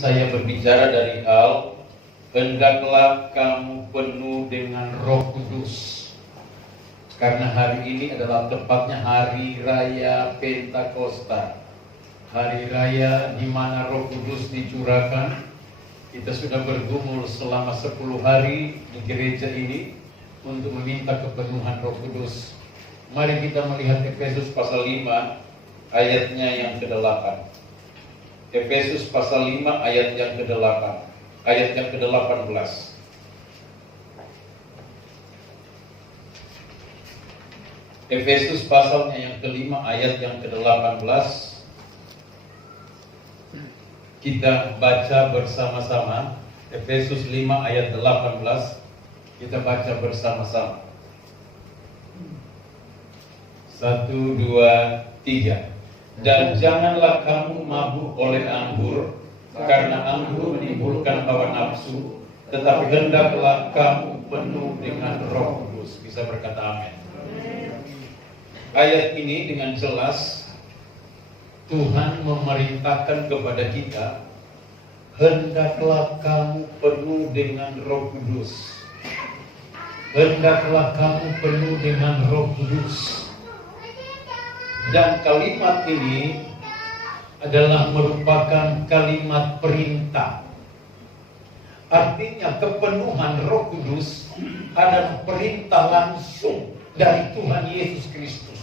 saya berbicara dari hal hendaklah kamu penuh dengan Roh Kudus. Karena hari ini adalah tepatnya hari raya Pentakosta, hari raya di mana Roh Kudus dicurahkan. Kita sudah bergumul selama 10 hari di gereja ini untuk meminta kepenuhan Roh Kudus. Mari kita melihat Efesus pasal 5 ayatnya yang ke-8. Efesus pasal 5 ayat yang ke-8, ayat yang ke-18. Efesus pasalnya yang ke-5 ayat yang ke-18. Kita baca bersama-sama. Efesus 5 ayat 18. Kita baca bersama-sama. 1, 2, 3. Dan janganlah kamu mabuk oleh anggur, karena anggur menimbulkan hawa nafsu, tetapi hendaklah kamu penuh dengan Roh Kudus. Bisa berkata amin. Ayat ini dengan jelas Tuhan memerintahkan kepada kita, hendaklah kamu penuh dengan Roh Kudus. Hendaklah kamu penuh dengan Roh Kudus. Dan kalimat ini adalah merupakan kalimat perintah. Artinya kepenuhan Roh Kudus adalah perintah langsung dari Tuhan Yesus Kristus.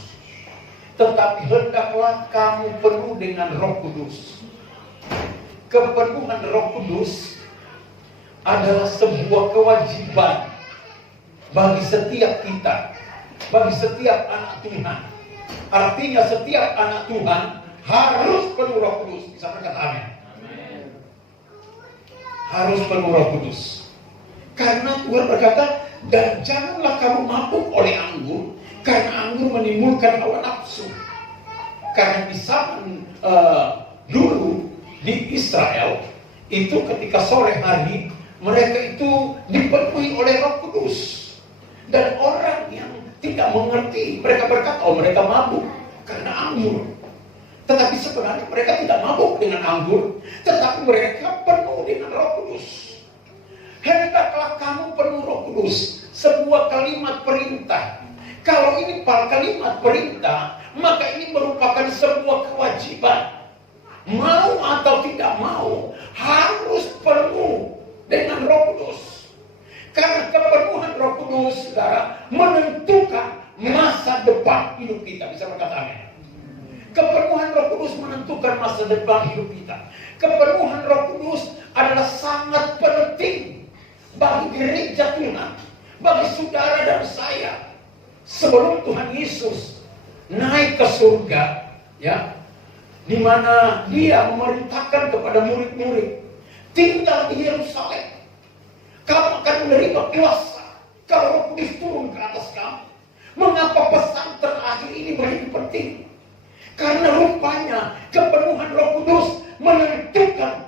Tetapi hendaklah kamu penuh dengan Roh Kudus. Kepenuhan Roh Kudus adalah sebuah kewajiban bagi setiap kita, bagi setiap anak Tuhan. Artinya setiap anak Tuhan harus penuh Roh Kudus. Bisa berkata amin. Harus penuh Roh Kudus. Karena Tuhan berkata, dan janganlah kamu mabuk oleh anggur, karena anggur menimbulkan hawa nafsu. Karena di zaman dulu di Israel itu ketika sore hari mereka itu dipenuhi oleh Roh Kudus. Dan orang yang tidak mengerti, mereka berkata, oh mereka mabuk karena anggur. Tetapi sebenarnya mereka tidak mabuk dengan anggur, tetapi mereka penuh dengan Roh Kudus. Hendaklah kamu penuh Roh Kudus. Sebuah kalimat perintah. Kalau ini kalimat perintah, maka ini merupakan sebuah kewajiban. Mau atau tidak mau, harus penuh dengan Roh Kudus. Karena kepenuhan Roh Kudus, saudara, menentukan masa depan hidup kita. Bisa berkata amin. Kepenuhan Roh Kudus menentukan masa depan hidup kita. Kepenuhan Roh Kudus adalah sangat penting bagi gereja Tuhan, bagi saudara dan saya. Sebelum Tuhan Yesus naik ke surga, ya, di mana Dia memerintahkan kepada murid-murid, tinggal di Yerusalem. Kamu akan menerima kuasa kalau Roh Kudus turun ke atas kamu. Mengapa pesan terakhir ini begitu penting? Karena rupanya kepenuhan Roh Kudus menentukan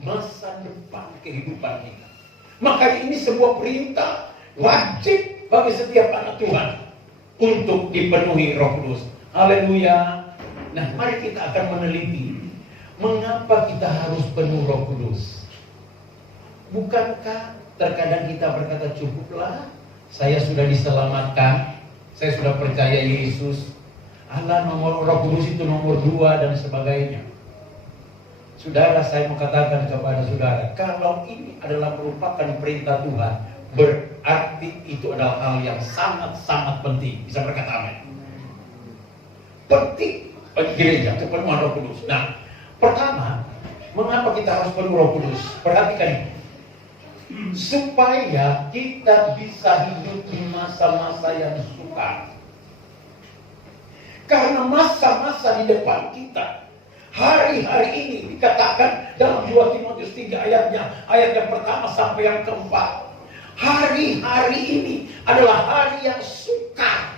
masa depan kehidupan kita. Maka ini sebuah perintah wajib bagi setiap anak Tuhan untuk dipenuhi Roh Kudus. Haleluya. Nah, mari kita akan meneliti mengapa kita harus penuh Roh Kudus. Bukankah terkadang kita berkata, cukuplah, saya sudah diselamatkan, saya sudah percaya Yesus, Allah nomor Roh Kudus itu nomor 2 dan sebagainya. Saudara, saya mau katakan kepada saudara, kalau ini adalah merupakan perintah Tuhan, berarti itu adalah hal yang sangat-sangat penting. Bisa berkata amin. Penting bagi gereja kepenuhan Roh Kudus. Nah, pertama, mengapa kita harus penuh Roh Kudus? Perhatikan ini. Supaya kita bisa hidup di masa-masa yang sukar. Karena masa-masa di depan kita, hari-hari ini dikatakan dalam 2 Timotius 3 ayatnya, ayat yang pertama sampai yang keempat. Hari-hari ini adalah hari yang sukar.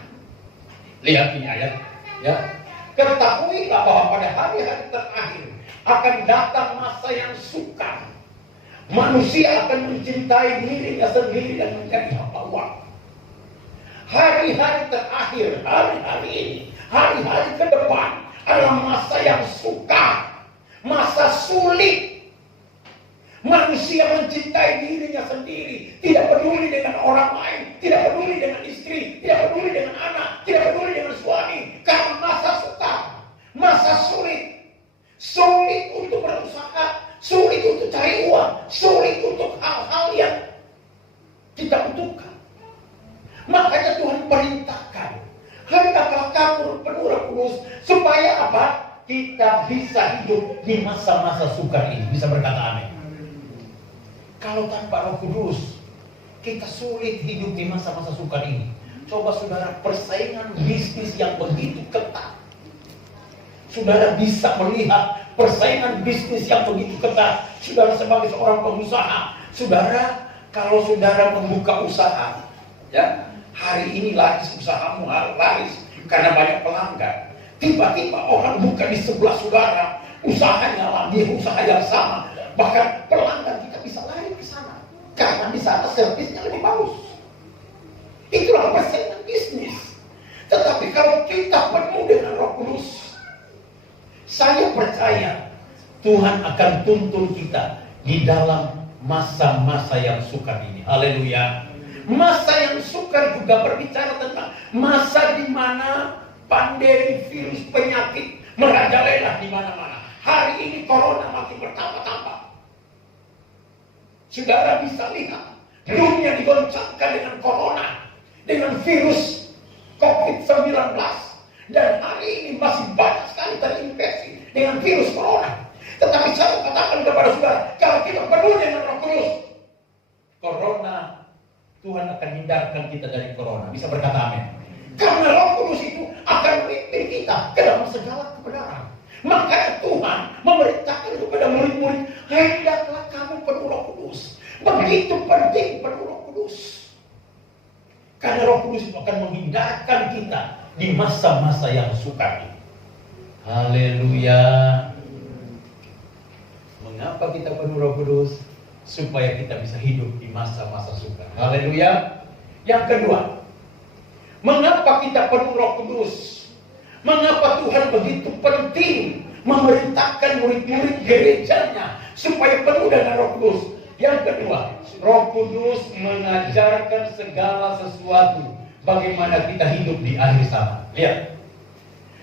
Lihat ini ayat, ya. Ketahuilah bahwa pada hari-hari terakhir akan datang masa yang sukar. Manusia akan mencintai dirinya sendiri dan menjadi hamba uang. Hari-hari terakhir, hari-hari ini, hari-hari ke depan adalah masa yang sukar, masa sulit. Manusia mencintai dirinya sendiri, tidak peduli dengan orang lain, tidak peduli dengan istri, tidak peduli dengan anak, tidak peduli dengan suami. Karena masa sukar, masa sulit, sulit untuk berusaha, sulit untuk cari uang, sulit untuk hal-hal yang kita butuhkan. Makanya Tuhan perintahkan, hendaklah kamu penuh Roh Kudus, supaya apa? Kita bisa hidup di masa-masa sukar ini. Bisa berkata amin. Kalau tanpa Roh Kudus, kita sulit hidup di masa-masa sukar ini. Coba saudara, persaingan bisnis yang begitu ketat. Saudara bisa melihat persaingan bisnis yang begitu ketat. Saudara sebagai seorang pengusaha, saudara kalau saudara membuka usaha, ya, hari ini laris usahamu, laris karena banyak pelanggan. Tiba-tiba orang buka di sebelah saudara, usahanya lagi usaha yang sama. Bahkan pelanggan kita bisa lari ke sana karena di sana servisnya lebih bagus. Itulah persaingan bisnis. Tetapi kalau kita penuh dengan Roh Kudus, saya percaya Tuhan akan tuntun kita di dalam masa-masa yang sukar ini. Haleluya. Masa yang sukar juga berbicara tentang masa di mana pandemi virus penyakit merajalela di mana-mana. Hari ini corona makin bertambah-tambah. Saudara bisa lihat dunia digoncangkan dengan corona, dengan virus COVID-19, dan hari ini masih banyak sekali terinfeksi dengan virus corona. Tetapi saya katakan kepada saudara, kalau kita penuh dengan Roh Kudus, corona, Tuhan akan hindarkan kita dari corona. Bisa berkata amin. Karena Roh Kudus itu akan memimpin kita ke dalam segala kebenaran. Makanya Tuhan memerintahkan kepada murid-murid, hendaklah kamu penuh Roh Kudus. Begitu penting penuh Roh Kudus. Karena Roh Kudus itu akan menghindarkan kita di masa-masa yang sukar ini. Haleluya. Mengapa kita penuh Roh Kudus? Supaya kita bisa hidup di masa-masa sukar. Haleluya. Yang kedua, mengapa kita penuh Roh Kudus? Mengapa Tuhan begitu penting memerintahkan murid-murid gerejanya supaya penuh dengan Roh Kudus? Yang kedua, Roh Kudus mengajarkan segala sesuatu bagaimana kita hidup di akhir zaman. Lihat.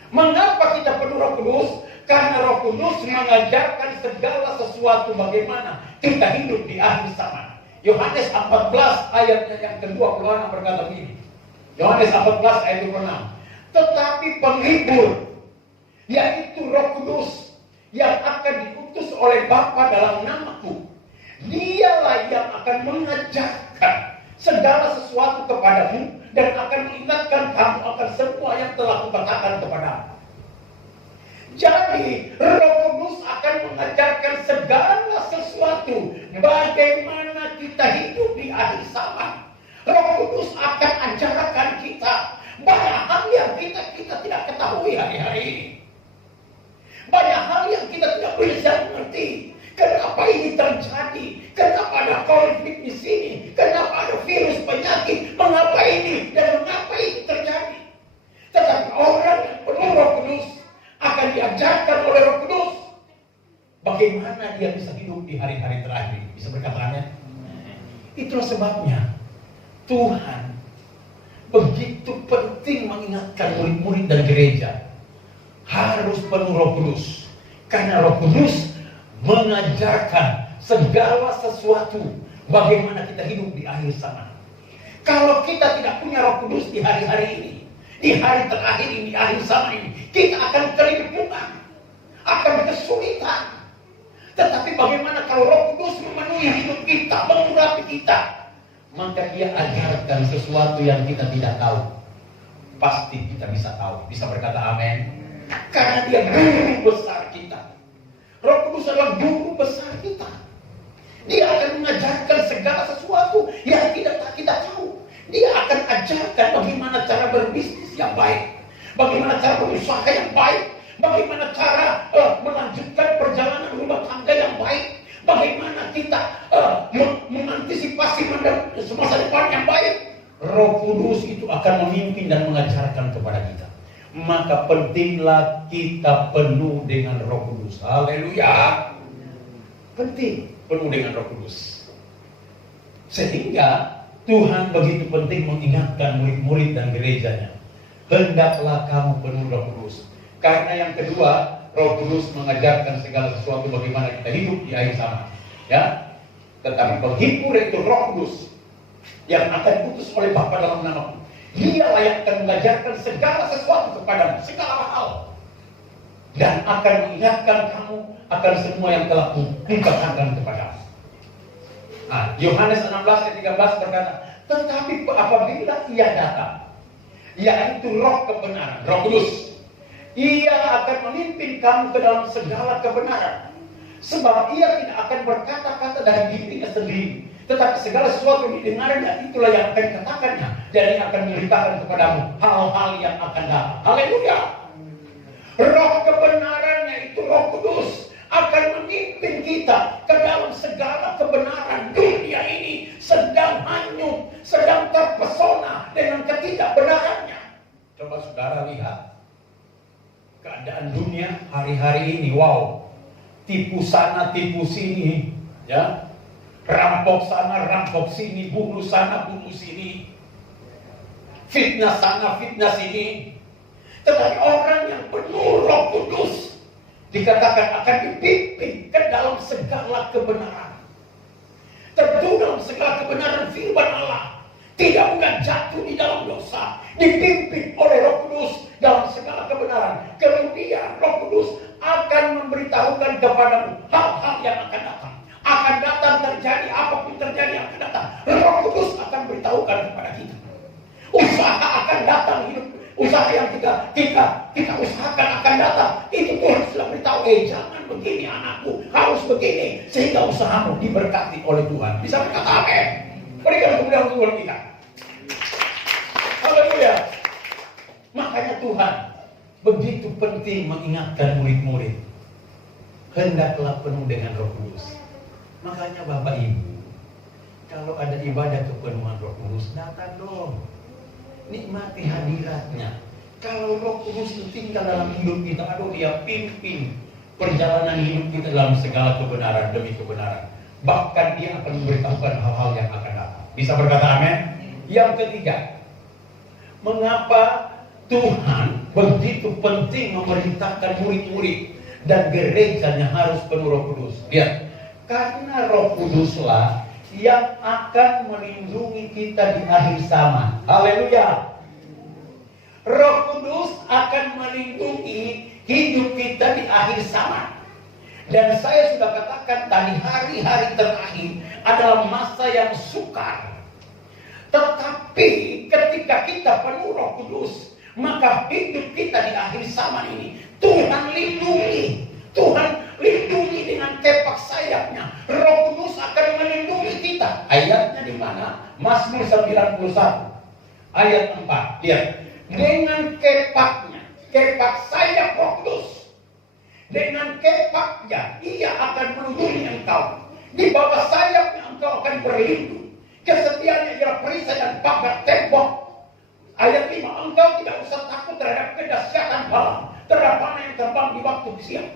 Mengapa kita penuh Roh Kudus? Karena Roh Kudus mengajarkan segala sesuatu bagaimana kita hidup di akhir zaman. Yohanes 14 ayatnya yang ke-26 berkata begini. Yohanes 14 ayat 26. Tetapi penghibur, yaitu Roh Kudus, yang akan diutus oleh Bapa dalam namaku, dialah yang akan mengajarkan segala sesuatu kepadamu dan akan mengingatkan kamu akan semua yang telah kukatakan kepadamu. Jadi Roh Kudus akan mengajarkan segala sesuatu bagaimana kita hidup di akhir zaman. Roh Kudus akan ajarkan kita banyak hal yang kita tidak ketahui hari-hari ini. Banyak hal yang kita tidak bisa mengerti. Kenapa ini terjadi? Kenapa ada konflik di sini? Kenapa ada virus penyakit? Mengapa ini dan mengapa ini terjadi? Tetapi orang yang penuh Roh Kudus akan diajarkan oleh Roh Kudus bagaimana dia bisa hidup di hari-hari terakhir. Bisa berkata amin? Itulah sebabnya Tuhan begitu penting mengingatkan murid-murid dan gereja harus penuh Roh Kudus. Karena Roh Kudus mengajarkan segala sesuatu bagaimana kita hidup di akhir zaman. Kalau kita tidak punya Roh Kudus di hari-hari ini, di hari terakhir ini, di akhir zaman ini, kita akan kelimpungan, akan kesulitan. Tetapi bagaimana kalau Roh Kudus memenuhi hidup kita, mengurapi kita, maka dia ajarkan sesuatu yang kita tidak tahu. Pasti kita bisa tahu. Bisa berkata amin. Karena dia guru besar kita. Roh Kudus adalah guru besar kita. Dia akan mengajarkan segala sesuatu yang tidak kita tahu. Dia akan ajarkan bagaimana cara berbisnis yang baik, bagaimana cara berusaha yang baik, bagaimana cara melanjutkan perjalanan rumah tangga yang baik, bagaimana kita mengantisipasi masa depan yang baik. Roh Kudus itu akan memimpin dan mengajarkan kepada kita. Maka pentinglah kita penuh dengan Roh Kudus. Haleluya. penting penuh dengan Roh Kudus. Sehingga Tuhan begitu penting mengingatkan murid-murid dan gerejanya, hendaklah kamu penuh Roh Kudus. Karena yang kedua, Roh Kudus mengajarkan segala sesuatu bagaimana kita hidup di akhir zaman. Ya, tetapi penghibur itu Roh Kudus yang akan diutus oleh Bapa dalam namaku. Dialah yang akan mengajarkan segala sesuatu kepadamu, segala hal, dan akan mengingatkan kamu akan semua yang telah kukatakan kepadamu. Nah, Yohanes 16 ayat 13 berkata, tetapi apabila ia datang, yaitu Roh kebenaran, Roh Kudus, ia akan memimpin kamu ke dalam segala kebenaran. Sebab ia tidak akan berkata-kata dari dirinya sendiri, tetapi segala sesuatu yang didengarnya itulah yang akan dikatakannya, dan ia akan memberitakan kepadamu hal-hal yang akan datang. Haleluya. Roh kebenarannya itu Roh Kudus akan memimpin kita ke dalam segala kebenaran. Dunia ini sedang hanyut, sedang terpesona dengan ketidakbenarannya. Coba saudara lihat keadaan dunia hari-hari ini. Wow, tipu sana, tipu sini, ya, rampok sana, rampok sini, bunuh sana, bunuh sini, fitnah sana, fitnah sini. Tetapi orang yang penuh Roh Kudus dikatakan akan dipimpin ke dalam segala kebenaran. Tertutup dalam segala kebenaran firman Allah. Tidak mudah jatuh di dalam dosa. Dipimpin oleh Roh Kudus dalam segala kebenaran. Kemudian Roh Kudus akan memberitahukan kepadamu hal-hal yang akan datang. Akan datang terjadi, apapun terjadi akan datang. Roh Kudus akan beritahukan kepada kita. Usaha akan datang, hidup usaha yang kita usahakan akan datang. Itu Tuhan sudah beritahu, jangan begini anakku, harus begini, sehingga usahamu diberkati oleh Tuhan. Bisa berkata amin. Berikan kemuliaan Tuhan kita. Haleluya. Makanya Tuhan begitu penting mengingatkan murid-murid, hendaklah penuh dengan Roh Kudus. Makanya Bapak Ibu, kalau ada ibadah kepenuhan Roh Kudus, datang dong. Nikmati hadiratnya. Kalau Roh Kudus itu tinggal dalam hidup kita, aduh, dia pimpin perjalanan hidup kita dalam segala kebenaran demi kebenaran. Bahkan dia akan memberitahukan hal-hal yang akan datang. Bisa berkata amin? Yang ketiga, mengapa Tuhan begitu penting memerintahkan murid-murid dan gerejanya harus penuh Roh Kudus? Lihat, karena Roh Kuduslah yang akan melindungi kita di akhir zaman. Haleluya. Roh Kudus akan melindungi hidup kita di akhir zaman. Dan saya sudah katakan tadi, hari-hari terakhir adalah masa yang sukar. Tetapi ketika kita penuh Roh Kudus, maka hidup kita di akhir zaman ini Tuhan lindungi. Tuhan lindungi dengan kepak sayapnya. Roh Kudus akan melindungi kita. Ayatnya di mana? Mazmur 91 ayat 4. Lihat, dengan kepaknya, kepak sayap Roh Kudus, dengan kepaknya ia akan melindungi engkau. Di bawah sayapnya engkau akan berlindung. Kesetiaannya ialah perisai dan pagar tembok. Ayat 5, engkau tidak usah takut terhadap kedahsyatan malam, terhadap mana yang terbang di waktu siang.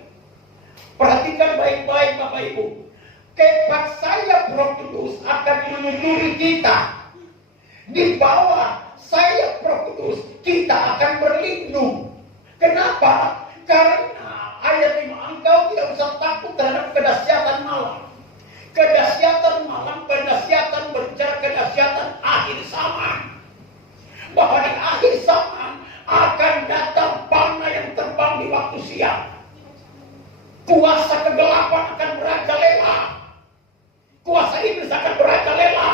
Perhatikan baik-baik Bapak Ibu. Kepak sayap Roh Kudus akan melindungi kita. Di bawah sayap Roh Kudus kita akan berlindung. Kenapa? Karena ayat 5, engkau tidak usah takut terhadap kedahsyatan malam. Kedahsyatan malam, kedahsyatan berbicara kedahsyatan akhir zaman. Bahwa di akhir zaman akan datang panah yang terbang di waktu siang. Kuasa kegelapan akan merajalela. Kuasa iblis akan merajalela.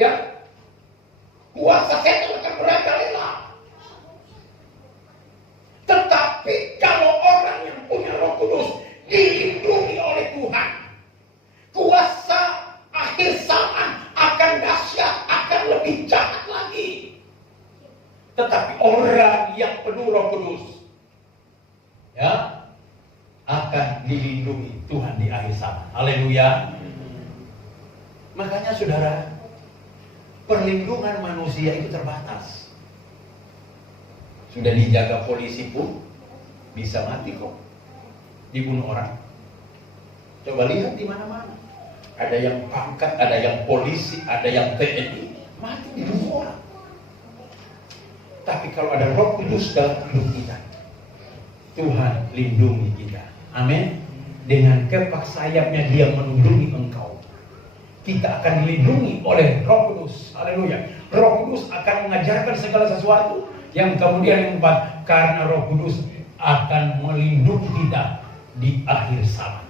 Ya. Kuasa setan akan merajalela. Tetapi kalau orang yang punya Roh Kudus dilindungi oleh Tuhan, kuasa akhir zaman akan dahsyat, akan lebih jahat lagi. Tetapi orang yang penuh Roh Kudus, ya, akan dilindungi Tuhan di akhir zaman. Haleluya. Makanya saudara, perlindungan manusia itu terbatas. Sudah dijaga polisi pun bisa mati kok, dibunuh orang. Coba lihat di mana-mana. Ada yang pangkat, ada yang polisi, ada yang TNI, mati dibunuh orang. Tapi kalau ada Roh Kudus dalam hidup kita, Tuhan lindungi kita. Amin. Dengan kepak sayapnya Dia melindungi engkau. Kita akan dilindungi oleh Roh Kudus. Haleluya. Roh Kudus akan mengajarkan segala sesuatu. Yang kemudian yang keempat, karena Roh Kudus akan melindungi kita di akhir zaman.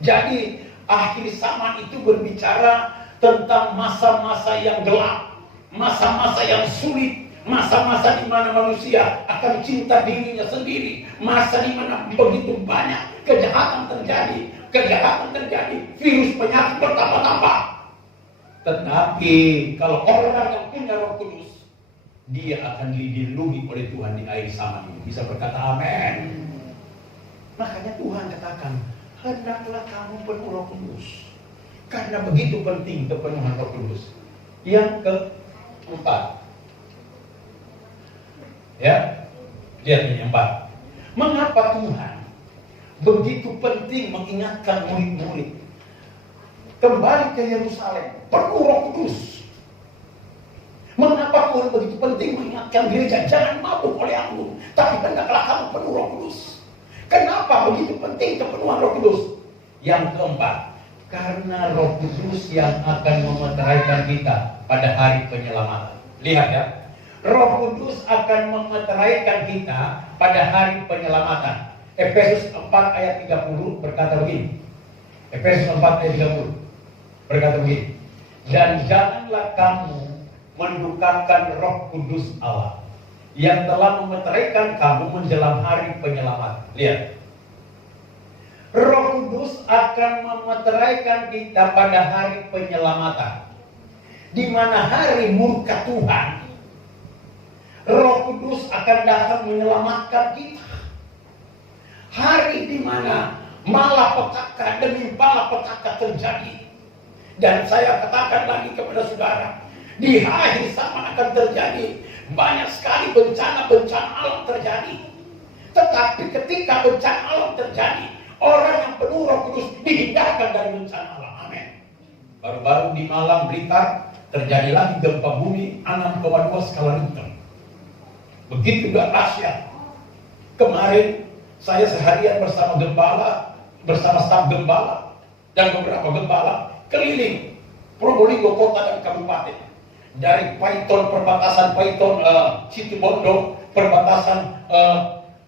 Jadi akhir zaman itu berbicara tentang masa-masa yang gelap, masa-masa yang sulit, masa-masa di mana manusia akan cinta dirinya sendiri, masa di mana begitu banyak kejahatan terjadi, virus penyakit bertambah-tambah. Tetapi kalau orang yang punya Roh Kudus, dia akan dilindungi oleh Tuhan di akhir zaman ini. Bisa berkata amin. Makanya Tuhan katakan, hendaklah kamu penuh Roh Kudus. Karena begitu penting kepenuhan Roh Kudus. Yang keempat, ya, lihat ini yang keempat. Mengapa Tuhan begitu penting mengingatkan murid-murid kembali ke Yerusalem penuh Roh Kudus? Mengapa Tuhan begitu penting mengingatkan gereja jangan mabuk oleh anggur, tapi hendaklah kamu penuh Roh Kudus? Kenapa begitu penting kepenuhan Roh Kudus? Yang keempat, karena Roh Kudus yang akan memeteraikan kita pada hari penyelamatan. Lihat ya, Roh Kudus akan memeteraikan kita pada hari penyelamatan. Efesus 4 ayat 30 berkata begini. Efesus 4 ayat 30 berkata begini. Dan janganlah kamu mendukakan Roh Kudus Allah yang telah memeteraikan kamu menjelang hari penyelamat. Lihat, Roh Kudus akan memeteraikan kita pada hari penyelamatan, di mana hari murka Tuhan. Roh Kudus akan datang menyelamatkan kita. Hari di mana malapetaka demi malapetaka terjadi. Dan saya katakan lagi kepada saudara, di akhir zaman akan terjadi banyak sekali bencana-bencana alam terjadi. Tetapi ketika bencana alam terjadi, orang yang penuh Roh Kudus dihindarkan dari bencana alam. Amin. Baru-baru di Malang, Blitar, terjadi lagi gempa bumi 6,2 skala Richter. Begitu dahsyat. Kemarin saya seharian bersama gembala, bersama staf gembala dan beberapa gembala keliling Probolinggo kota dan kabupaten. Dari Paiton, perbatasan Paiton, Situbondo, perbatasan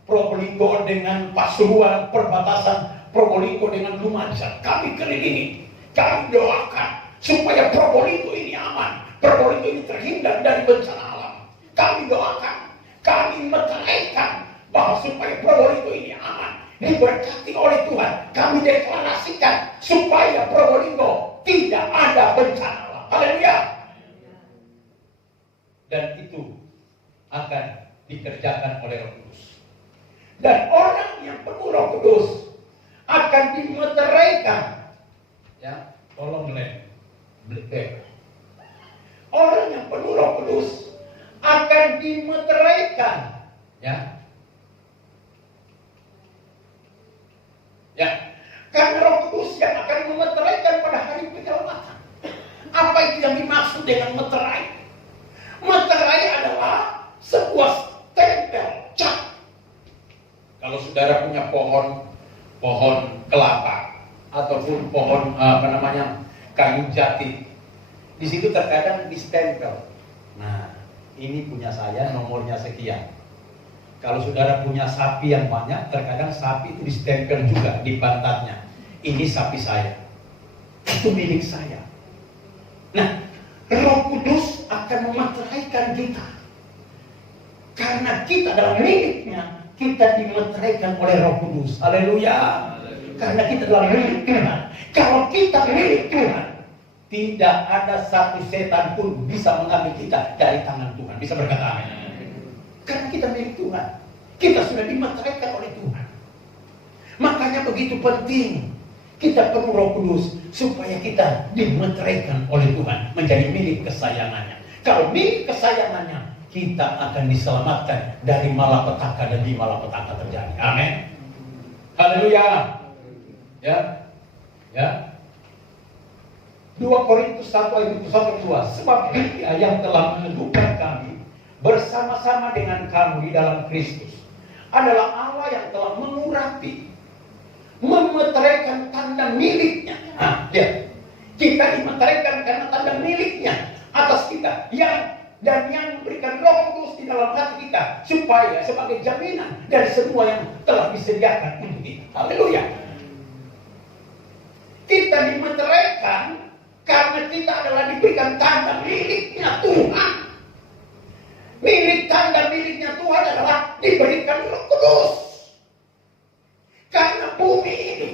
Probolinggo dengan Pasuruan, perbatasan Probolinggo dengan Lumajang. Kami kelilingi, kami doakan supaya Probolinggo ini aman, Probolinggo ini terhindar dari bencana alam. Kami doakan, kami meteraikan bahwa supaya Probolinggo ini aman, diberkati oleh Tuhan. Kami deklarasikan supaya Probolinggo tidak ada bencana alam. Haleluya. Dan itu akan dikerjakan oleh Roh Kudus. Dan orang yang penuh Roh Kudus akan dimeteraikan. Ya, tolong Black. Orang yang penuh Roh Kudus akan dimeteraikan. Ya. Ya, karena Roh Kudus yang akan memeteraikan pada hari penyelamatan. Apa itu yang dimaksud dengan meterai? Meterai adalah sebuah stempel, cap. Kalau saudara punya pohon kelapa ataupun pohon kayu jati, di situ terkadang distempel. Nah, ini punya saya, nomornya sekian. Kalau saudara punya sapi yang banyak, terkadang sapi itu distempel juga di pantatnya. Ini sapi saya, itu milik saya. Nah, Roh Kudus akan memeteraikan kita. Karena kita adalah miliknya, kita dimeteraikan oleh Roh Kudus. Haleluya. Karena kita adalah milik Tuhan. Kalau kita milik Tuhan, tidak ada satu setan pun bisa mengambil kita dari tangan Tuhan. Bisa berkata amin. Karena kita milik Tuhan. Kita sudah dimeteraikan oleh Tuhan. Makanya begitu penting kita penuh Roh Kudus supaya kita dimeteraikan oleh Tuhan, menjadi milik kesayangannya. Kalau milik kesayangannya, kita akan diselamatkan dari malapetaka dan di malapetaka terjadi. Amin. Haleluya. Ya. Ya. 2 Korintus 1 ayat 1-2. Sebab Dia yang telah meneguhkan kami bersama-sama dengan kamu di dalam Kristus adalah Allah yang telah mengurapi, memeteraikan tanda miliknya. Nah, lihat. Kita dimeteraikan karena tanda miliknya atas kita, yang memberikan Roh Kudus di dalam hati kita, supaya sebagai jaminan dari semua yang telah disediakan untuk kita. Haleluya. Kita dimeteraikan karena kita adalah diberikan tanda miliknya Tuhan. Tanda miliknya Tuhan adalah diberikan Roh Kudus. Karena bumi ini,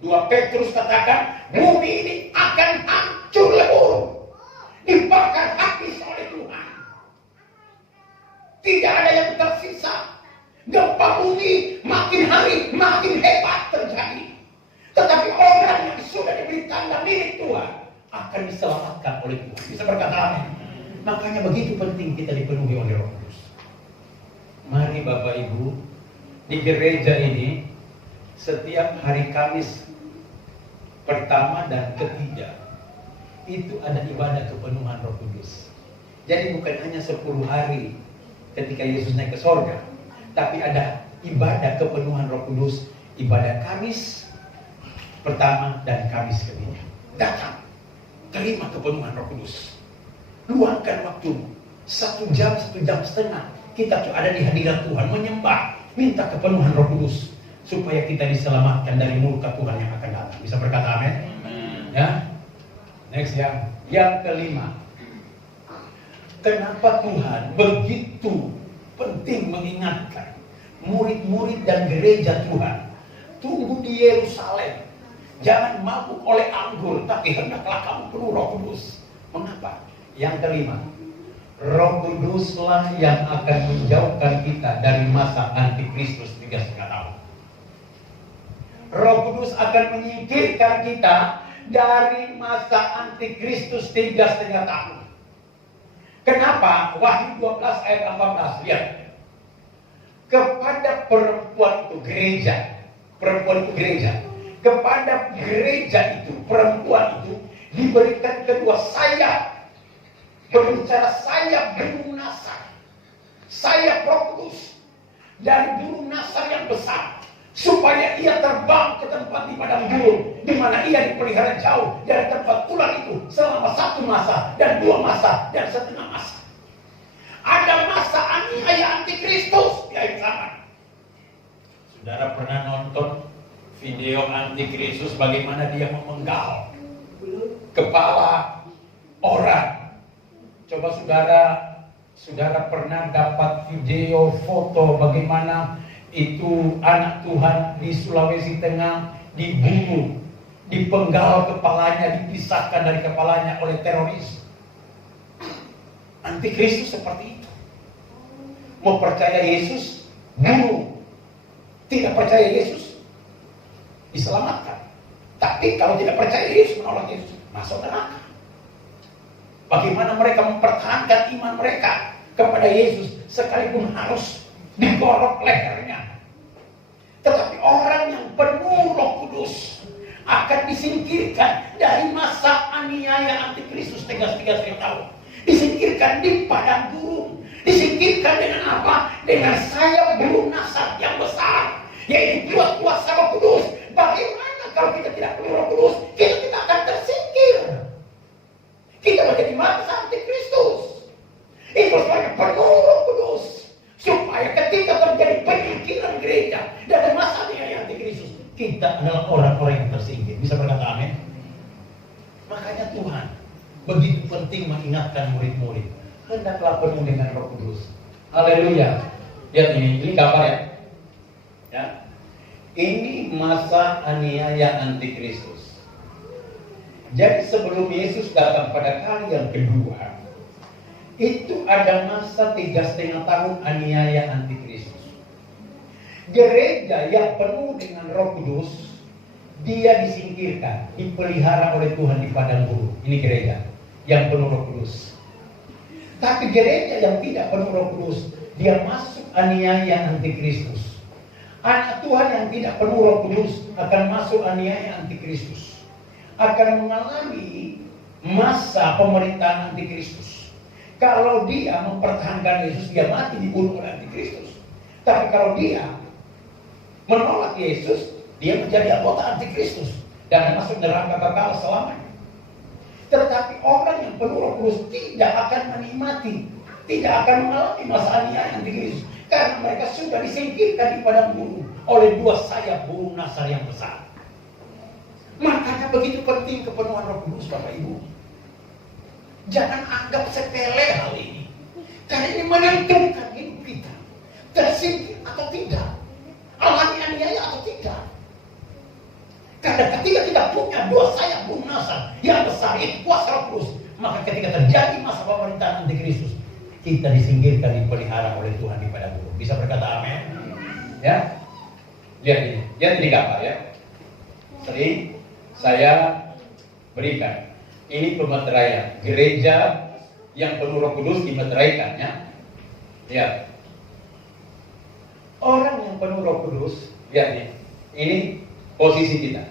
2 Petrus katakan, bumi ini akan hancur lebur, dibakar habis oleh Tuhan. Tidak ada yang tersisa. Gempa bumi makin hari makin hebat terjadi. Tetapi orang yang sudah diberi tanda milik Tuhan akan diselamatkan oleh Tuhan. Bisa berkata amin. Makanya begitu penting kita dipenuhi oleh Roh Kudus. Mari Bapak Ibu, di gereja ini setiap hari Kamis pertama dan ketiga itu ada ibadah kepenuhan Roh Kudus. Jadi bukan hanya 10 hari ketika Yesus naik ke sorga, tapi ada ibadah kepenuhan Roh Kudus, ibadah Kamis pertama dan Kamis ketiga. Datang, terima kepenuhan Roh Kudus. Luangkan waktu 1 jam, 1 jam setengah kita ada di hadirat Tuhan, menyembah, minta kepenuhan Roh Kudus supaya kita diselamatkan dari murka Tuhan yang akan datang. Bisa berkata amin? Ya. Next ya. Yang kelima. Kenapa Tuhan begitu penting mengingatkan murid-murid dan gereja Tuhan, tunggu di Yerusalem, jangan mabuk oleh anggur, tapi hendaklah kamu penuh Roh Kudus. Mengapa? Yang kelima, Roh Kuduslah yang akan menjauhkan kita dari masa antikristus 3,5 tahun. Roh Kudus akan menyingkirkan kita dari masa antikristus 3,5 tahun. Kenapa? Wahyu 12 ayat 14. Lihat. Kepada perempuan itu gereja. Perempuan itu gereja. Kepada gereja itu, perempuan itu diberikan kedua sayap. Berbicara sayap burung nasar. Sayap Roh Kudus dari burung nasar yang besar, supaya ia terbang ke tempat di padang gurun, di mana ia dipelihara jauh dari tempat ular itu selama 1 masa dan 2 masa dan 1/2 masa. Ada masa aniaya antikristus di akhir zaman. Saudara pernah nonton video antikristus bagaimana dia memenggal kepala orang? Coba saudara pernah dapat video foto bagaimana itu anak Tuhan di Sulawesi Tengah dibunuh, dipenggal kepalanya, dipisahkan dari kepalanya oleh teroris. Antikristus seperti itu. Mau percaya Yesus, bunuh. Tidak percaya Yesus, diselamatkan. Tapi kalau tidak percaya Yesus, menolak Yesus, masuk neraka. Bagaimana mereka mempertahankan iman mereka kepada Yesus sekalipun harus digorok lehernya. Tetapi orang yang penuh Roh Kudus akan disingkirkan dari masa aniaya antikristus 3,5 tahun. Disingkirkan di padang gurun. Disingkirkan dengan apa? Dengan sayap burung nasar yang besar, yaitu kuasa Roh Kudus. Bagaimana kalau kita tidak penuh Roh Kudus? Kita tidak akan tersingkir. Kita menjadi masa antikristus. Itu sebabnya penuh Roh Kudus, supaya ketika terjadi penyingkiran gereja dari masa aniaya antikristus, kita adalah orang-orang yang tersingkir. Bisa berkata amin? Makanya Tuhan begitu penting mengingatkan murid-murid, hendaklah penuh dengan Roh Kudus. Haleluya. Lihat ini gambar ya. Ya. Ini masa aniaya antikristus. Jadi sebelum Yesus datang pada kali yang kedua, itu ada masa 3,5 tahun aniaya antikristus. Gereja yang penuh dengan Roh Kudus, dia disingkirkan, dipelihara oleh Tuhan di padang gurun. Ini gereja yang penuh Roh Kudus. Tapi gereja yang tidak penuh Roh Kudus, dia masuk aniaya antikristus. Anak Tuhan yang tidak penuh Roh Kudus akan masuk aniaya antikristus, akan mengalami masa pemerintahan antikristus. Kalau dia mempertahankan Yesus, dia mati dibunuh oleh antikristus. Tapi kalau dia menolak Yesus, dia menjadi anggota antikristus dan masuk neraka kekal selamanya. Tetapi orang yang penuh Roh Kudus tidak akan menikmati, tidak akan mengalami masa aniaya antikristus, karena mereka sudah disingkirkan di padang gurun oleh dua sayap burung nasar yang besar. Makanya begitu penting kepenuhan Roh Kudus, Bapak Ibu. Jangan anggap sepele hal ini, karena ini menentukan hidup kita, tersingkir atau tidak, alami aniaya atau tidak. Karena ketika kita punya dua sayap burung nasar yang besar, itu kuasa Roh Kudus, maka ketika terjadi masa pemerintahan antikristus, kita disingkirkan, dipelihara oleh Tuhan di padang gurun. Bisa berkata amin? Ya, lihat ini, lihat ini gambar ya. Sering saya berikan. Ini pemeteraian gereja yang penuh Roh Kudus dimeteraikan ya. Ya. Orang yang penuh Roh Kudus, lihat nih. Ini posisi kita.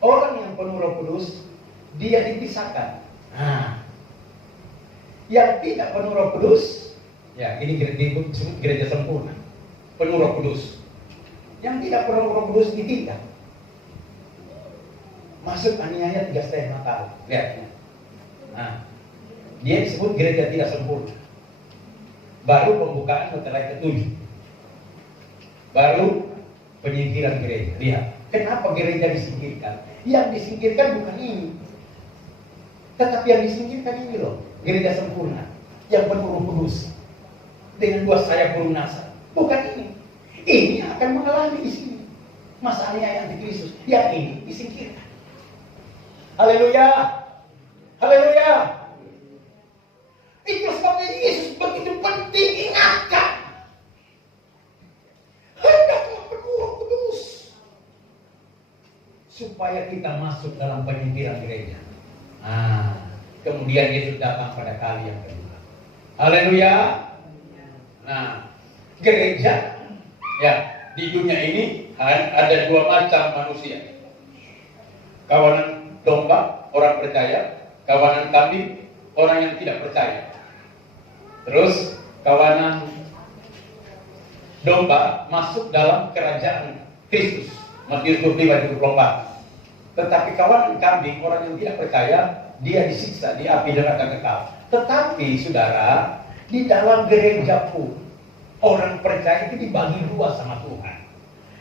Orang yang penuh Roh Kudus, dia dipisahkan. Nah, yang tidak penuh Roh Kudus, ya ini gereja sempurna, penuh Roh Kudus. Yang tidak penuh Roh Kudus ditinggal. Masuk aniaya 3,5 tahun. Lihat. Nah, dia disebut gereja tidak sempurna. Baru pembukaan meterai ke-7. Baru penyingkiran gereja. Lihat, kenapa gereja disingkirkan? Yang disingkirkan bukan ini, tetapi yang disingkirkan ini loh, gereja sempurna yang penuh Roh Kudus dengan dua sayap burung nasar. Bukan ini. Ini akan mengalami di sini masa aniaya antikristus. Yang ini disingkirkan. Haleluya, haleluya. Itu sebabnya Yesus begitu penting ingatkan. Hendaklah penuh Roh Kudus supaya kita masuk dalam penyingkiran gereja. Kemudian Yesus datang pada kali yang kedua. Haleluya. Nah, gereja ya di dunia ini ada dua macam manusia. Kawanan domba, orang percaya. Kawanan kambing, orang yang tidak percaya. Terus kawanan domba masuk dalam kerajaan Kristus. Matius 25-24. Tetapi kawanan kambing, orang yang tidak percaya, dia disiksa di api neraka kekal. Tetapi saudara, di dalam gereja pun orang percaya itu dibagi dua sama Tuhan.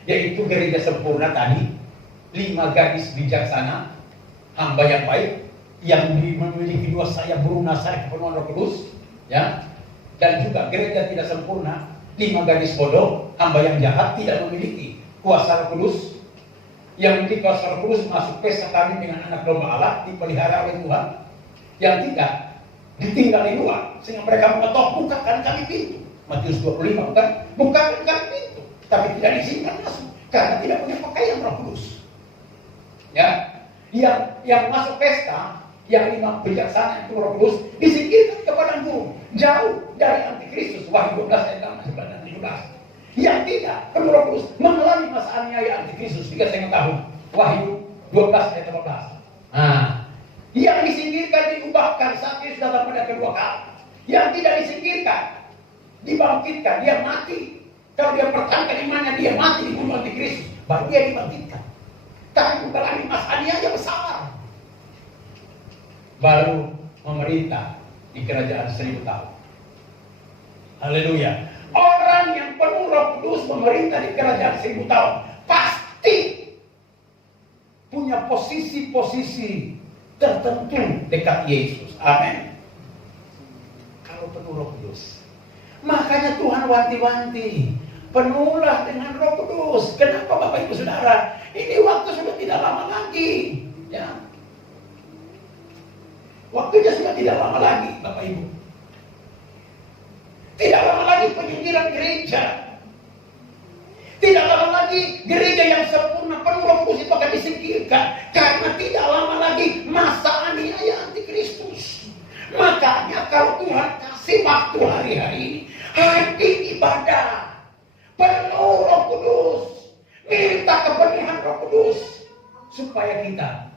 Yaitu gereja sempurna tadi, 5 gadis bijaksana, hamba yang baik, yang memiliki dua sayap burung nasar kepenuhan Roh Kudus, ya. Dan juga gereja tidak sempurna, 5 gadis bodoh, hamba yang jahat, tidak memiliki kuasa Roh Kudus. Yang memiliki kuasa Roh Kudus masuk pesta kami dengan anak domba Allah, dipelihara oleh Tuhan. Yang tidak, ditinggal di luar, sehingga mereka mengetok, bukakan kami pintu. Matius 25, bukan? Bukakan kami pintu, tapi tidak diizinkan masuk, karena tidak punya pakaian Roh Kudus. Ya, yang masuk pesta, yang 5 bijaksana itu Roh Kudus, disingkirkan ke padang gurun, jauh dari antikristus. Wahyu 12 ayat 6 dan 17. Yang tidak penuh Roh Kudus mengalami masa aniaya antikristus 3,5 tahun. Wahyu 12 ayat 18. Nah, yang disingkirkan diubahkan saat Yesus datang pada kedua kali. Yang tidak disingkirkan dibangkitkan, dia mati. Kalau dia pertahankan imannya, dia mati dibunuh antikristus, baru dia dibangkitkan. Tapi mengalami masa aniaya besar, baru memerintah di kerajaan 1000 tahun. Haleluya. Orang yang penuh Roh Kudus memerintah di kerajaan 1000 tahun pasti punya posisi-posisi tertentu dekat Yesus. Amin. Kalau penuh Roh Kudus, makanya Tuhan wanti-wanti, penuhlah dengan Roh Kudus. Kenapa Bapak Ibu Saudara? Ini waktu sudah tidak lama lagi, ya. Waktunya sudah tidak lama lagi, Bapak Ibu. Tidak lama lagi penyingkiran gereja. Tidak lama lagi gereja yang sempurna penuh Roh Kudus itu akan disingkirkan, karena tidak lama lagi masa aniaya antikristus. Makanya kalau Tuhan kasih waktu hari-hari ini, hadir ibadah penuh Roh Kudus Kudus, supaya kita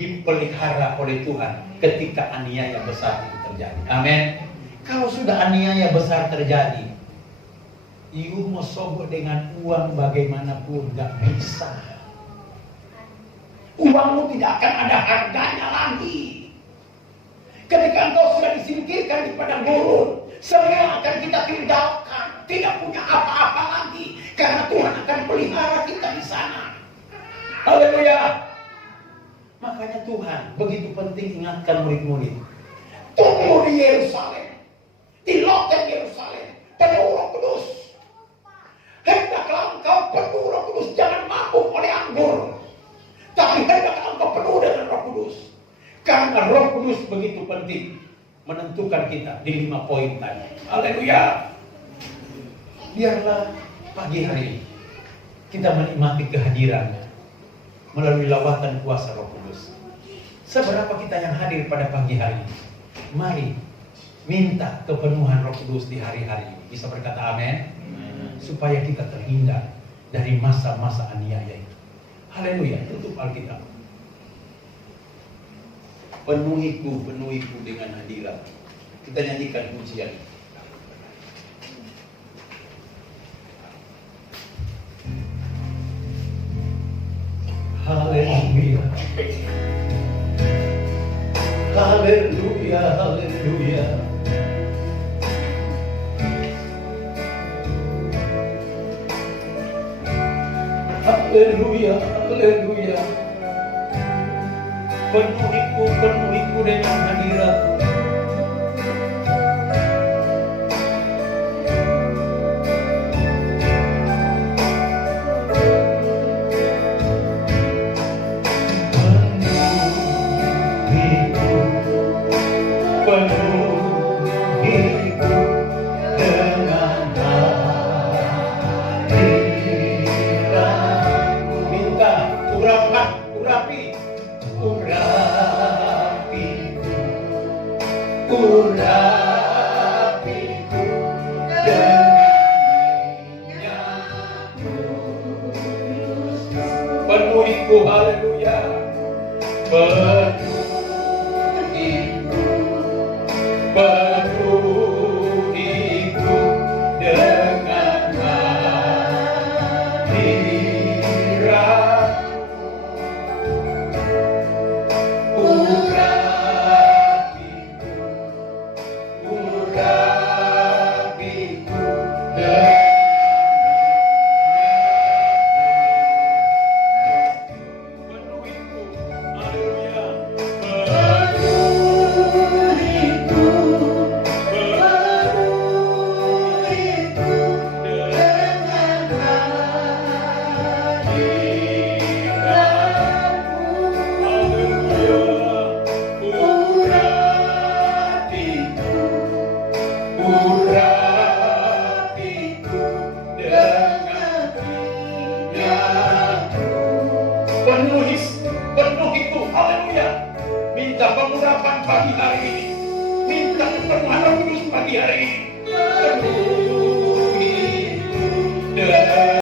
dipelihara oleh Tuhan ketika aniaya besar itu terjadi. Amin. Kalau sudah aniaya besar terjadi, you mau sobo dengan uang bagaimanapun gak bisa. Uangmu tidak akan ada harganya lagi. Ketika engkau sudah disingkirkan di padang gurun, semua akan kita tinggalkan, tidak punya apa-apa lagi, karena Tuhan akan pelihara kita di sana. Haleluya. Makanya Tuhan begitu penting ingatkan murid-murid, tunggu di Yerusalem, di loket Yerusalem, penuh Roh Kudus. Hendaklah engkau penuh Roh Kudus, jangan mabuk oleh anggur, tapi hendaklah engkau penuh dengan Roh Kudus. Karena Roh Kudus begitu penting menentukan kita di 5 poin tadi. Haleluya. Biarlah pagi hari ini kita menikmati kehadirannya melalui lawatan kuasa Roh Kudus. Seberapa kita yang hadir pada pagi hari ini, mari minta kepenuhan Roh Kudus di hari-hari ini. Bisa berkata amin? Supaya kita terhindar dari masa-masa aniaya itu. Haleluya. Tutup Alkitab. Penuhiku dengan hadirat. Kita nyanyikan pujian. Haleluya. Haleluya, haleluya. Haleluya, haleluya. Penuhiku dengan hadirat-Mu. Penuhiku, haleluya. Penuhiku dengan hadirat. Urapiku dengan penuhiku, haleluya. Minta pengurapan pagi hari ini, minta kepenuhan Roh Kudus pagi hari ini. Penuhiku dengan